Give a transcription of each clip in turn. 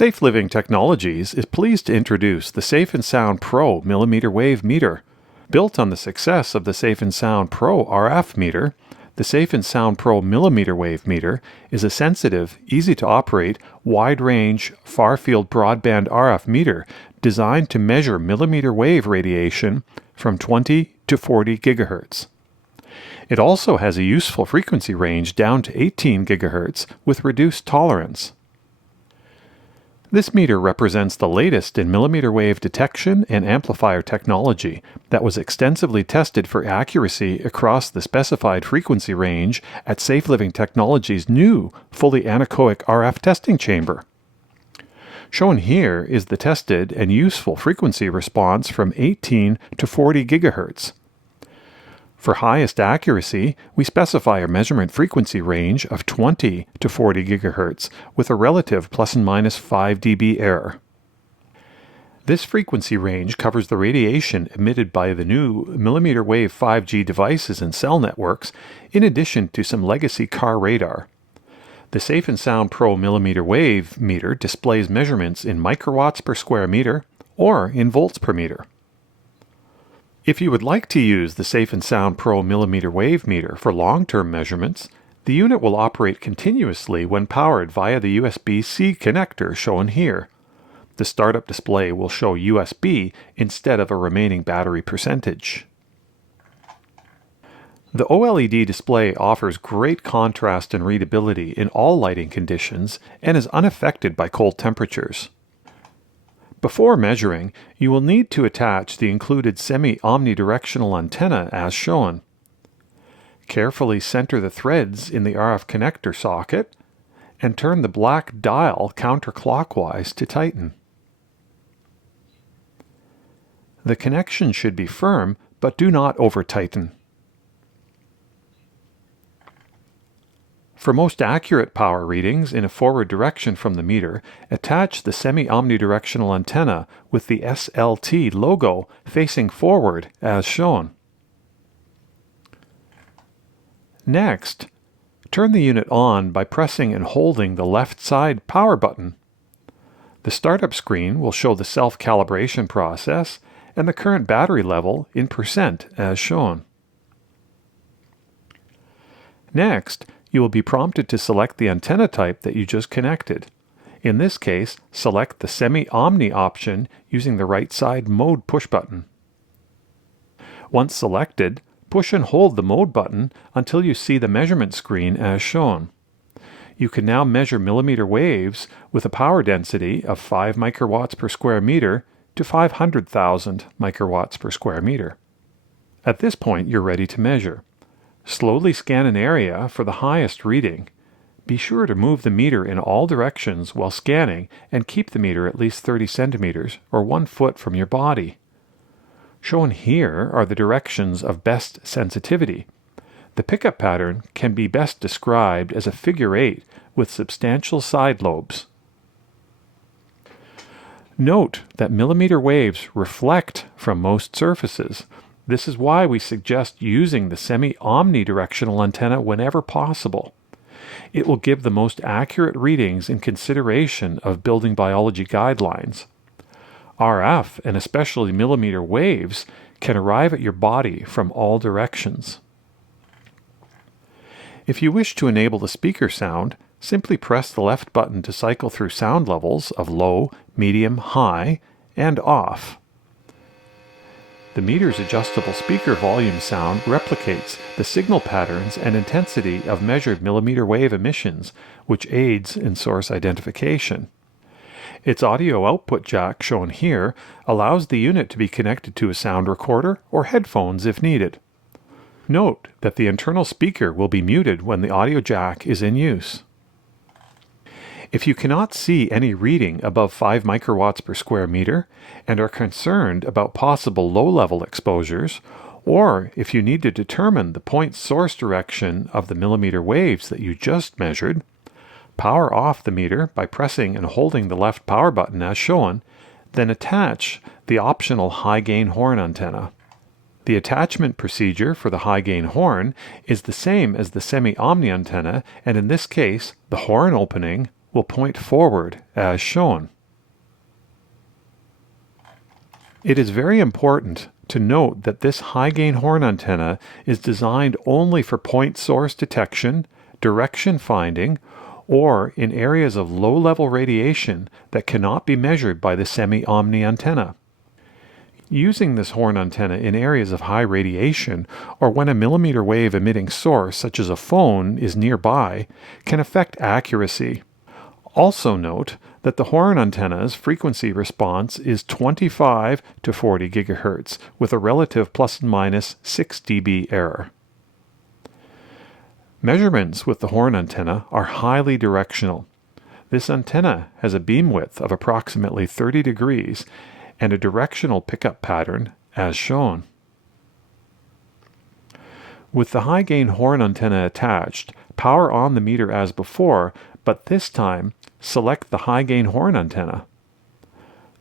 Safe Living Technologies is pleased to introduce the Safe & Sound Pro mmWave meter. Built on the success of the Safe & Sound Pro RF meter, the Safe & Sound Pro mmWave meter is a sensitive, easy-to-operate, wide-range, far-field broadband RF meter designed to measure millimeter wave radiation from 20 to 40 GHz. It also has a useful frequency range down to 18 GHz with reduced tolerance. This meter represents the latest in millimeter wave detection and amplifier technology that was extensively tested for accuracy across the specified frequency range at Safe Living Technologies' new fully anechoic RF testing chamber. Shown here is the tested and useful frequency response from 18 to 40 GHz. For highest accuracy, we specify a measurement frequency range of 20 to 40 GHz with a relative plus and minus 5 dB error. This frequency range covers the radiation emitted by the new millimeter wave 5G devices and cell networks, in addition to some legacy car radar. The Safe & Sound Pro millimeter wave meter displays measurements in microwatts per square meter or in volts per meter. If you would like to use the Safe & Sound Pro millimeter wave meter for long-term measurements, the unit will operate continuously when powered via the USB-C connector shown here. The startup display will show USB instead of a remaining battery percentage. The OLED display offers great contrast and readability in all lighting conditions and is unaffected by cold temperatures. Before measuring, you will need to attach the included semi-omnidirectional antenna as shown. Carefully center the threads in the RF connector socket and turn the black dial counterclockwise to tighten. The connection should be firm, but do not over-tighten. For most accurate power readings in a forward direction from the meter, attach the semi-omnidirectional antenna with the SLT logo facing forward as shown. Next, turn the unit on by pressing and holding the left side power button. The startup screen will show the self-calibration process and the current battery level in percent as shown. Next, you will be prompted to select the antenna type that you just connected. In this case, select the semi-omni option using the right side mode push button. Once selected, push and hold the mode button until you see the measurement screen as shown. You can now measure millimeter waves with a power density of 5 microwatts per square meter to 500,000 microwatts per square meter. At this point, you're ready to measure. Slowly scan an area for the highest reading. Be sure to move the meter in all directions while scanning and keep the meter at least 30 centimeters or 1 foot from your body. Shown here are the directions of best sensitivity. The pickup pattern can be best described as a figure 8 with substantial side lobes. Note that millimeter waves reflect from most surfaces. This is why we suggest using the semi-omnidirectional antenna whenever possible. It will give the most accurate readings in consideration of building biology guidelines. RF, and especially millimeter waves, can arrive at your body from all directions. If you wish to enable the speaker sound, simply press the left button to cycle through sound levels of low, medium, high, and off. The meter's adjustable speaker volume sound replicates the signal patterns and intensity of measured millimeter wave emissions, which aids in source identification. Its audio output jack, shown here, allows the unit to be connected to a sound recorder or headphones if needed. Note that the internal speaker will be muted when the audio jack is in use. If you cannot see any reading above 5 microwatts per square meter and are concerned about possible low-level exposures, or if you need to determine the point source direction of the millimeter waves that you just measured, power off the meter by pressing and holding the left power button as shown, then attach the optional high-gain horn antenna. The attachment procedure for the high-gain horn is the same as the semi-omni antenna, and in this case, the horn opening will point forward as shown. It is very important to note that this high-gain horn antenna is designed only for point source detection, direction finding, or in areas of low-level radiation that cannot be measured by the semi-omni antenna. Using this horn antenna in areas of high radiation or when a millimeter wave emitting source such as a phone is nearby can affect accuracy. Also note that the horn antenna's frequency response is 25 to 40 GHz with a relative plus and minus 6 dB error. Measurements with the horn antenna are highly directional. This antenna has a beam width of approximately 30 degrees and a directional pickup pattern as shown. With the high-gain horn antenna attached, power on the meter as before, but this time select the high-gain horn antenna.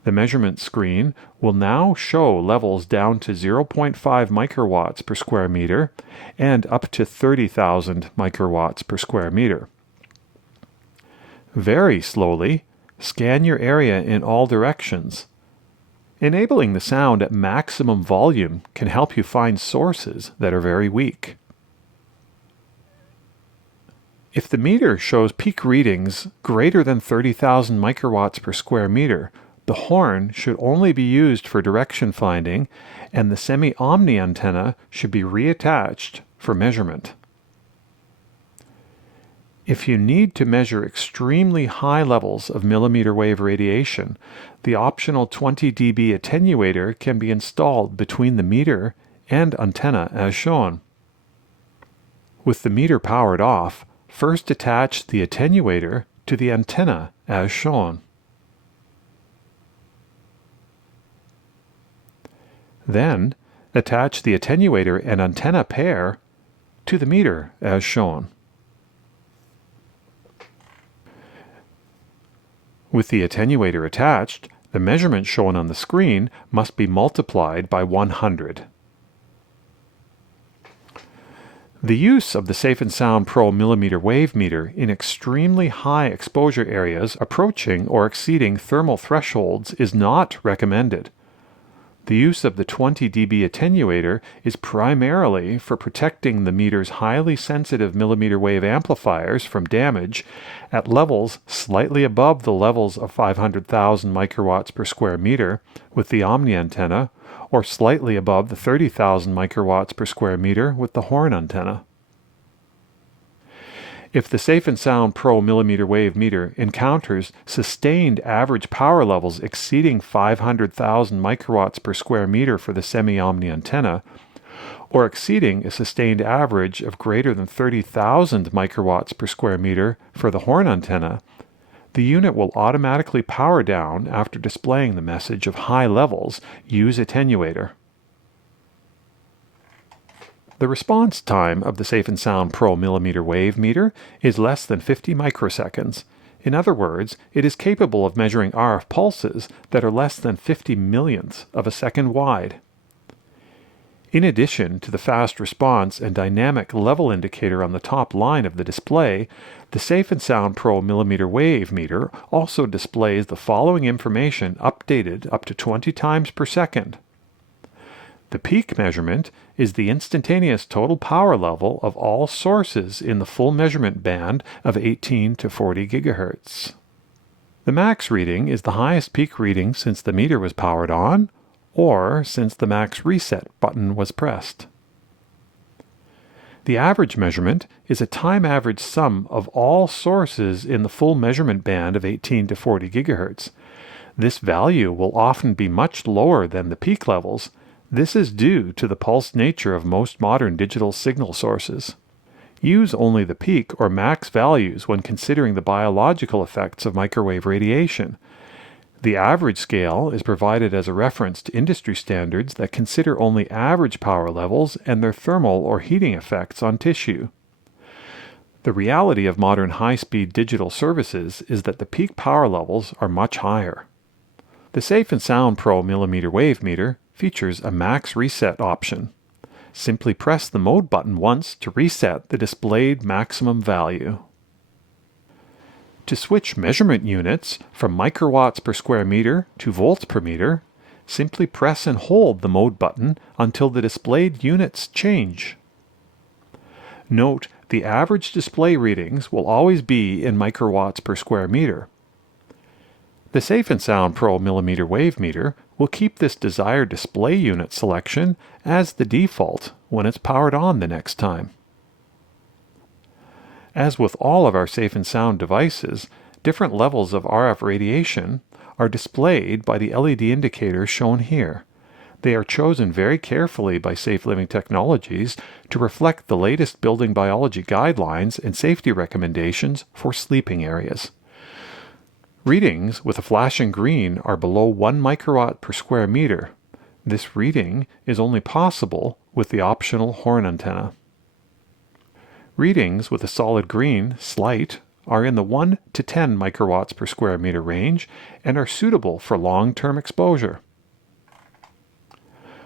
The measurement screen will now show levels down to 0.5 microwatts per square meter and up to 30,000 microwatts per square meter. Very slowly, scan your area in all directions. Enabling the sound at maximum volume can help you find sources that are very weak. If the meter shows peak readings greater than 30,000 microwatts per square meter, the horn should only be used for direction finding, and the semi-omni antenna should be reattached for measurement. If you need to measure extremely high levels of millimeter wave radiation, the optional 20 dB attenuator can be installed between the meter and antenna as shown. With the meter powered off, first attach the attenuator to the antenna as shown. Then, attach the attenuator and antenna pair to the meter as shown. With the attenuator attached, the measurement shown on the screen must be multiplied by 100. The use of the Safe & Sound Pro millimeter wave meter in extremely high exposure areas approaching or exceeding thermal thresholds is not recommended. The use of the 20 dB attenuator is primarily for protecting the meter's highly sensitive millimeter wave amplifiers from damage at levels slightly above the levels of 500,000 microwatts per square meter with the Omni antenna, or slightly above the 30,000 microwatts per square meter with the horn antenna. If the Safe & Sound Pro millimeter wave meter encounters sustained average power levels exceeding 500,000 microwatts per square meter for the semi-omni antenna, or exceeding a sustained average of greater than 30,000 microwatts per square meter for the horn antenna, the unit will automatically power down after displaying the message of high levels, use attenuator. The response time of the Safe & Sound Pro millimeter wave meter is less than 50 microseconds. In other words, it is capable of measuring RF pulses that are less than 50 millionths of a second wide. In addition to the fast response and dynamic level indicator on the top line of the display, the Safe & Sound Pro millimeter wave meter also displays the following information updated up to 20 times per second. The peak measurement is the instantaneous total power level of all sources in the full measurement band of 18 to 40 GHz. The max reading is the highest peak reading since the meter was powered on, or since the max reset button was pressed. The average measurement is a time average sum of all sources in the full measurement band of 18 to 40 GHz. This value will often be much lower than the peak levels. This is due to the pulsed nature of most modern digital signal sources. Use only the peak or max values when considering the biological effects of microwave radiation. The average scale is provided as a reference to industry standards that consider only average power levels and their thermal or heating effects on tissue. The reality of modern high-speed digital services is that the peak power levels are much higher. The Safe & Sound Pro millimeter wave meter features a max reset option. Simply press the mode button once to reset the displayed maximum value. To switch measurement units from microwatts per square meter to volts per meter, simply press and hold the mode button until the displayed units change. Note, the average display readings will always be in microwatts per square meter. The Safe & Sound Pro mmWave meter will keep this desired display unit selection as the default when it's powered on the next time. As with all of our Safe & Sound devices, different levels of RF radiation are displayed by the LED indicators shown here. They are chosen very carefully by Safe Living Technologies to reflect the latest building biology guidelines and safety recommendations for sleeping areas. Readings with a flashing green are below 1 microwatt per square meter. This reading is only possible with the optional horn antenna. Readings with a solid green, slight, are in the 1 to 10 microwatts per square meter range and are suitable for long-term exposure.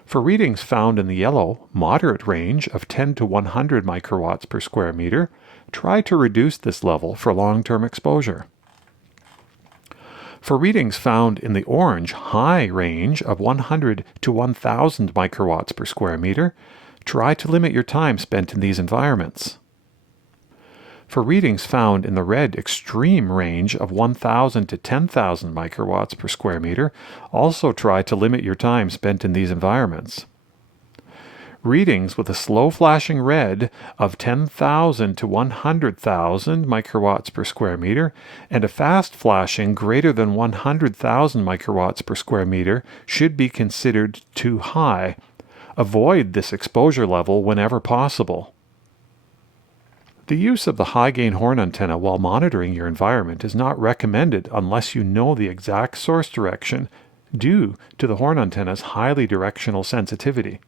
For readings found in the yellow, moderate range of 10 to 100 microwatts per square meter, try to reduce this level for long-term exposure. For readings found in the orange, high range of 100 to 1000 microwatts per square meter, try to limit your time spent in these environments. For readings found in the red extreme range of 1000 to 10,000 microwatts per square meter, also try to limit your time spent in these environments. Readings with a slow flashing red of 10,000 to 100,000 microwatts per square meter and a fast flashing greater than 100,000 microwatts per square meter should be considered too high. Avoid this exposure level whenever possible. The use of the high-gain horn antenna while monitoring your environment is not recommended unless you know the exact source direction due to the horn antenna's highly directional sensitivity.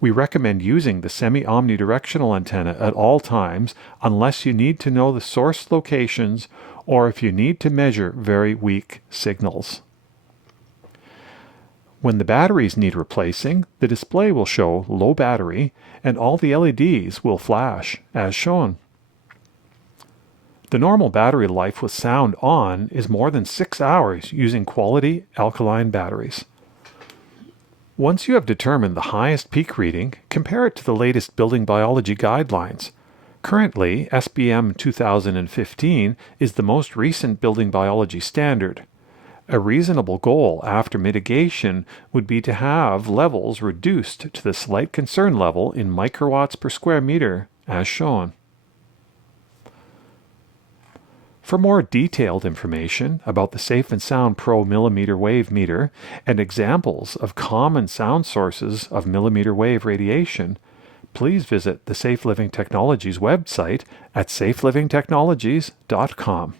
We recommend using the semi-omnidirectional antenna at all times unless you need to know the source locations or if you need to measure very weak signals. When the batteries need replacing, the display will show low battery and all the LEDs will flash, as shown. The normal battery life with sound on is more than 6 hours using quality alkaline batteries. Once you have determined the highest peak reading, compare it to the latest building biology guidelines. Currently, SBM 2015 is the most recent building biology standard. A reasonable goal after mitigation would be to have levels reduced to the slight concern level in microwatts per square meter, as shown. For more detailed information about the Safe & Sound Pro mmWave meter and examples of common sound sources of millimeter wave radiation, please visit the Safe Living Technologies website at safelivingtechnologies.com.